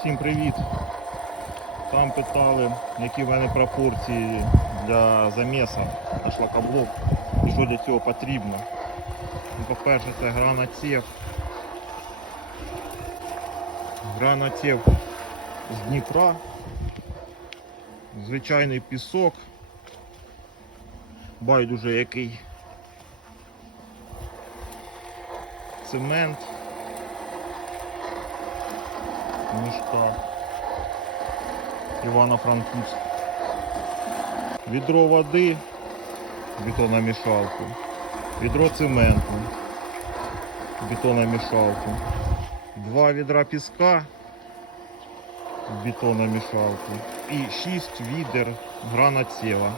Всім привіт! Там питали, які в мене пропорції для заміса на шлакоблок і що для цього потрібно. Ну, По-перше, це гранатів. Гранатів з Дніпра, звичайний пісок, байдуже який цемент. Мішка Івано-Франківськ. Відро води, бетономішалку, відро цементу, бетономішалку, два відра піска, бетономішалку і шість відер гранатсєва.